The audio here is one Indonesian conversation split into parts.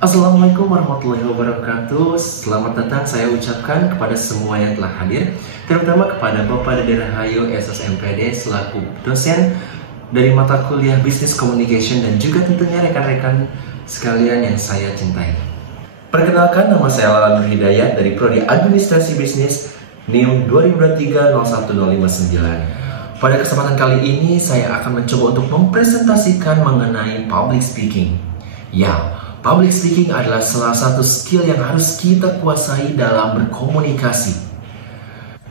Assalamualaikum warahmatullahi wabarakatuh. Selamat datang saya ucapkan kepada semua yang telah hadir, terutama kepada Bapak Dede Rahayu SSMPD selaku dosen dari mata kuliah Business Communication dan juga tentunya rekan-rekan sekalian yang saya cintai. Perkenalkan, nama saya Lala Nur Hidayat dari Prodi Administrasi Bisnis NIM 2023-01059. Pada kesempatan kali ini saya akan mencoba untuk mempresentasikan mengenai public speaking. Ya, public speaking adalah salah satu skill yang harus kita kuasai dalam berkomunikasi.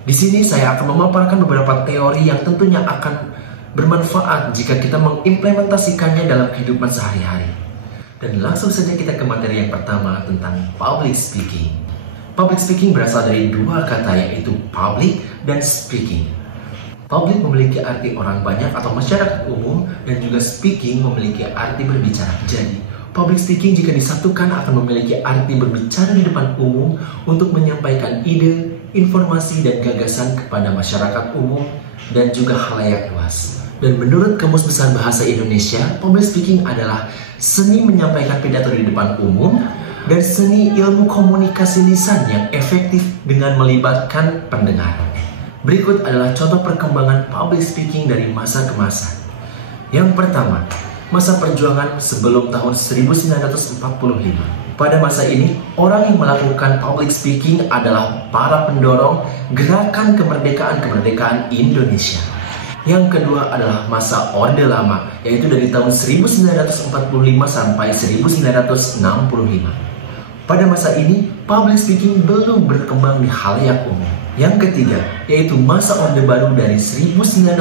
Di sini saya akan memaparkan beberapa teori yang tentunya akan bermanfaat jika kita mengimplementasikannya dalam kehidupan sehari-hari. Dan langsung saja kita ke materi yang pertama tentang public speaking. Public speaking berasal dari dua kata, yaitu public dan speaking. Public memiliki arti orang banyak atau masyarakat umum, dan juga speaking memiliki arti berbicara. Jadi, public speaking jika disatukan akan memiliki arti berbicara di depan umum untuk menyampaikan ide, informasi, dan gagasan kepada masyarakat umum dan juga khalayak luas. Dan menurut Kamus Besar Bahasa Indonesia, public speaking adalah seni menyampaikan pidato di depan umum dan seni ilmu komunikasi lisan yang efektif dengan melibatkan pendengar. Berikut adalah contoh perkembangan public speaking dari masa ke masa. Yang pertama, masa perjuangan sebelum tahun 1945. Pada masa ini, orang yang melakukan public speaking adalah para pendorong gerakan kemerdekaan Indonesia. Yang kedua adalah masa Orde Lama, yaitu dari tahun 1945 sampai 1965. Pada masa ini, public speaking belum berkembang di khalayak umum. Yang ketiga, yaitu masa Orde Baru dari 1965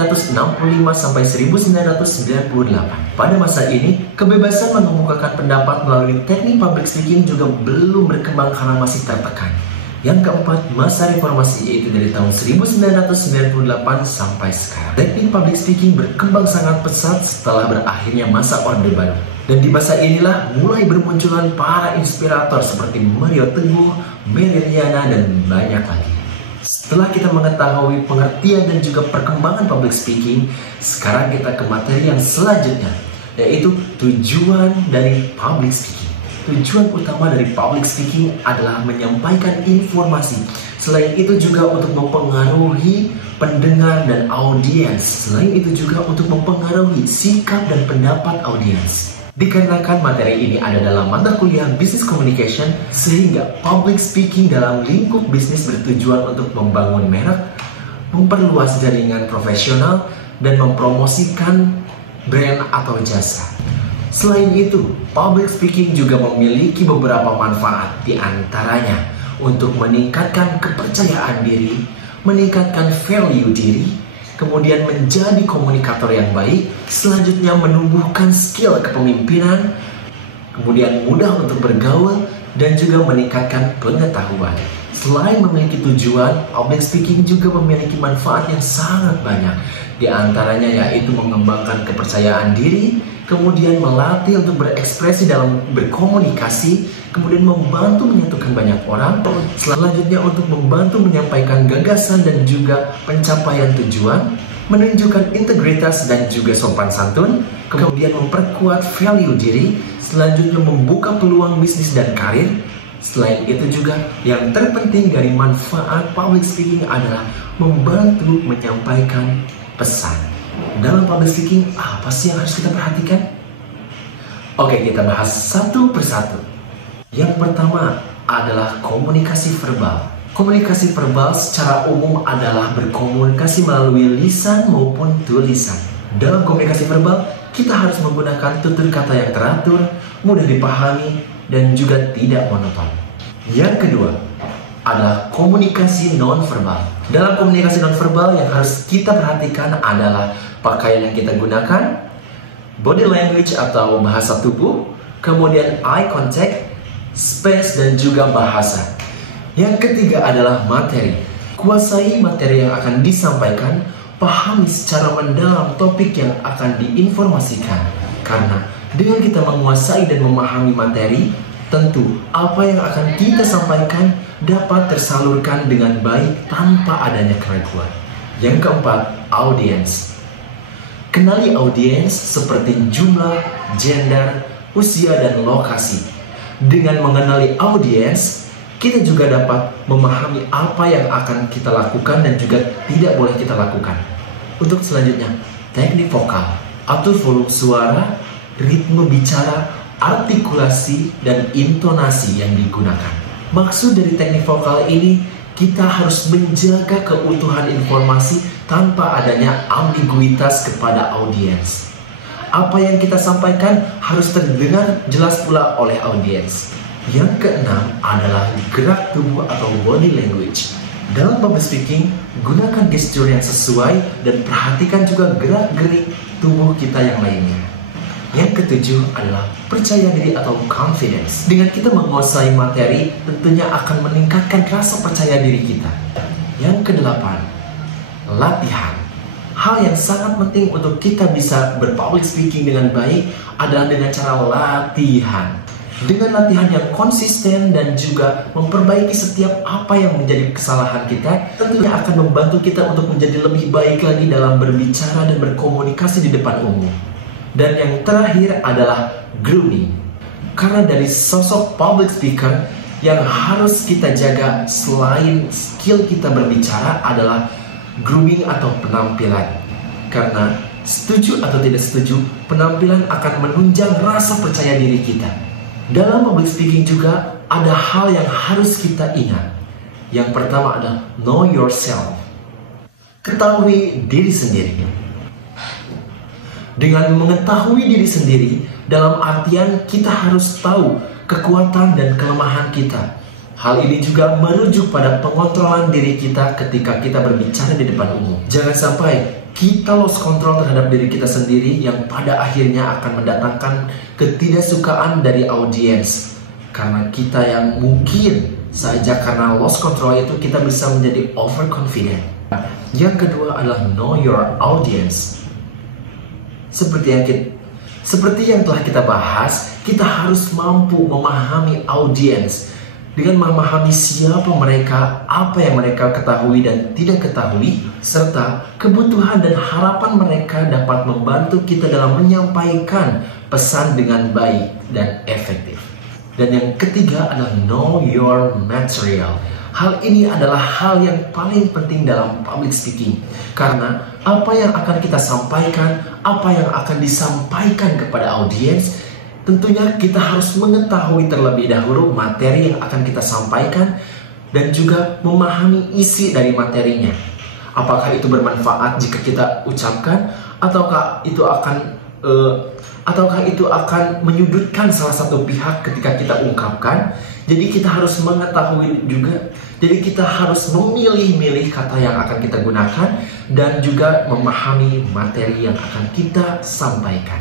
sampai 1998. Pada masa ini, kebebasan mengemukakan pendapat melalui teknik public speaking juga belum berkembang karena masih tertekan. Yang keempat, masa reformasi, yaitu dari tahun 1998 sampai sekarang. Teknik public speaking berkembang sangat pesat setelah berakhirnya masa Orde Baru. Dan di masa inilah mulai bermunculan para inspirator seperti Mario Teguh, Melly Riana, dan banyak lagi. Setelah kita mengetahui pengertian dan juga perkembangan public speaking, sekarang kita ke materi yang selanjutnya, yaitu tujuan dari public speaking. Tujuan utama dari public speaking adalah menyampaikan informasi. Selain itu juga untuk mempengaruhi pendengar dan audiens. Selain itu juga untuk mempengaruhi sikap dan pendapat audiens. Dikarenakan materi ini ada dalam mata kuliah Business Communication, sehingga public speaking dalam lingkup bisnis bertujuan untuk membangun merek, memperluas jaringan profesional, dan mempromosikan brand atau jasa. Selain itu, public speaking juga memiliki beberapa manfaat, di antaranya untuk meningkatkan kepercayaan diri, meningkatkan value diri, kemudian menjadi komunikator yang baik, selanjutnya menumbuhkan skill kepemimpinan, kemudian mudah untuk bergaul, dan juga meningkatkan pengetahuan. Selain memiliki tujuan, public speaking juga memiliki manfaat yang sangat banyak. Di antaranya yaitu mengembangkan kepercayaan diri, kemudian melatih untuk berekspresi dalam berkomunikasi, kemudian membantu menyatukan banyak orang, selanjutnya untuk membantu menyampaikan gagasan dan juga pencapaian tujuan, menunjukkan integritas dan juga sopan santun, kemudian memperkuat value diri, selanjutnya membuka peluang bisnis dan karir. Selain itu juga yang terpenting dari manfaat public speaking adalah membantu menyampaikan pesan. Dalam public speaking, apa sih yang harus kita perhatikan? Oke, kita bahas satu persatu. Yang pertama adalah komunikasi verbal. Komunikasi verbal secara umum adalah berkomunikasi melalui lisan maupun tulisan. Dalam komunikasi verbal, kita harus menggunakan tutur kata yang teratur, mudah dipahami, dan juga tidak monoton. Yang kedua adalah komunikasi non-verbal. Dalam komunikasi non-verbal yang harus kita perhatikan adalah pakaian yang kita gunakan, body language atau bahasa tubuh, kemudian eye contact, space, dan juga bahasa. Yang ketiga adalah materi. Kuasai materi yang akan disampaikan, pahami secara mendalam topik yang akan diinformasikan. Karena dengan kita menguasai dan memahami materi, tentu apa yang akan kita sampaikan dapat tersalurkan dengan baik tanpa adanya keraguan. Yang keempat, audiens. Kenali audiens seperti jumlah, gender, usia, dan lokasi. Dengan mengenali audiens, kita juga dapat memahami apa yang akan kita lakukan dan juga tidak boleh kita lakukan. Untuk selanjutnya, teknik vokal, atur volume suara, ritme bicara, artikulasi, dan intonasi yang digunakan. Maksud dari teknik vokal ini, kita harus menjaga keutuhan informasi tanpa adanya ambiguitas kepada audiens. Apa yang kita sampaikan harus terdengar jelas pula oleh audiens. Yang keenam adalah gerak tubuh atau body language. Dalam public speaking, gunakan gestur yang sesuai dan perhatikan juga gerak-gerik tubuh kita yang lainnya. Yang ketujuh adalah percaya diri atau confidence. Dengan kita menguasai materi, tentunya akan meningkatkan rasa percaya diri kita. Yang kedelapan, latihan. Hal yang sangat penting untuk kita bisa berpublic speaking dengan baik adalah dengan cara latihan. Dengan latihan yang konsisten dan juga memperbaiki setiap apa yang menjadi kesalahan kita, tentunya akan membantu kita untuk menjadi lebih baik lagi dalam berbicara dan berkomunikasi di depan umum. Dan yang terakhir adalah grooming. Karena dari sosok public speaker yang harus kita jaga selain skill kita berbicara adalah grooming atau penampilan. Karena setuju atau tidak setuju, penampilan akan menunjang rasa percaya diri kita. Dalam public speaking juga ada hal yang harus kita ingat. Yang pertama adalah know yourself. Ketahui diri sendiri. Dengan mengetahui diri sendiri, dalam artian kita harus tahu kekuatan dan kelemahan kita. Hal ini juga merujuk pada pengontrolan diri kita ketika kita berbicara di depan umum. Jangan sampai kita lost control terhadap diri kita sendiri yang pada akhirnya akan mendatangkan ketidaksukaan dari audiens. Karena kita yang mungkin saja karena lost control itu kita bisa menjadi overconfident. Yang kedua adalah know your audience. Seperti yang telah kita bahas, kita harus mampu memahami audiens. Dengan memahami siapa mereka, apa yang mereka ketahui dan tidak ketahui, serta kebutuhan dan harapan mereka dapat membantu kita dalam menyampaikan pesan dengan baik dan efektif. Dan yang ketiga adalah know your material. Hal ini adalah hal yang paling penting dalam public speaking. Karena apa yang akan kita sampaikan, apa yang akan disampaikan kepada audiens, tentunya kita harus mengetahui terlebih dahulu materi yang akan kita sampaikan dan juga memahami isi dari materinya. Apakah itu bermanfaat jika kita ucapkan, ataukah itu akan menyudutkan salah satu pihak ketika kita ungkapkan. Jadi kita harus mengetahui juga. Jadi kita harus memilih-milih kata yang akan kita gunakan dan juga memahami materi yang akan kita sampaikan.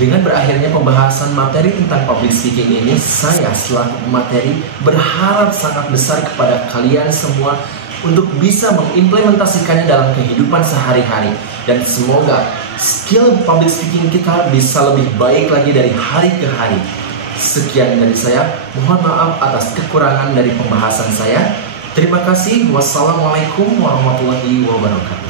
Dengan berakhirnya pembahasan materi tentang public speaking ini, saya selaku pemateri berharap sangat besar kepada kalian semua untuk bisa mengimplementasikannya dalam kehidupan sehari-hari. Dan semoga skill public speaking kita bisa lebih baik lagi dari hari ke hari. Sekian dari saya, mohon maaf atas kekurangan dari pembahasan saya. Terima kasih. Wassalamualaikum warahmatullahi wabarakatuh.